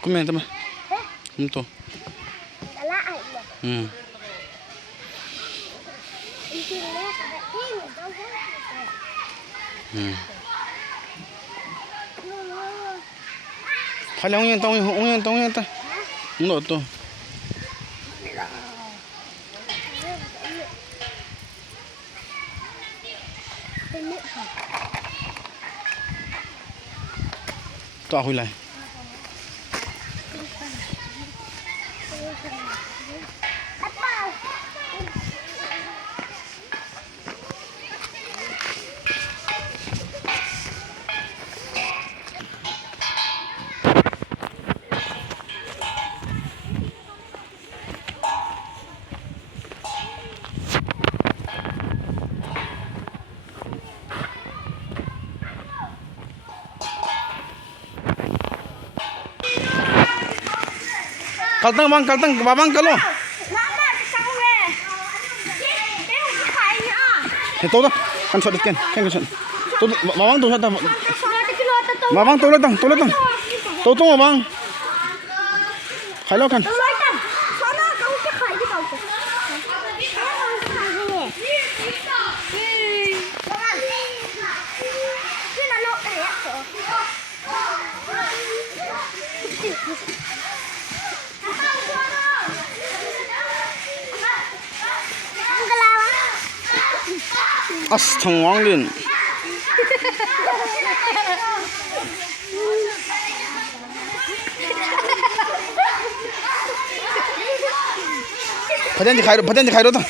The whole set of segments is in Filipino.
Kumain tama. Ito. Kala ungyan ta. Ano to? To ako lang. Kaltang, babang kalau. Ito dah, kan sudah kan sudah. Tu, babang tu sudah. Babang tulad tang. Tutung babang. Hello kan. Astagfirullahaladzim. Paten di kairo ta.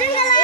Jingle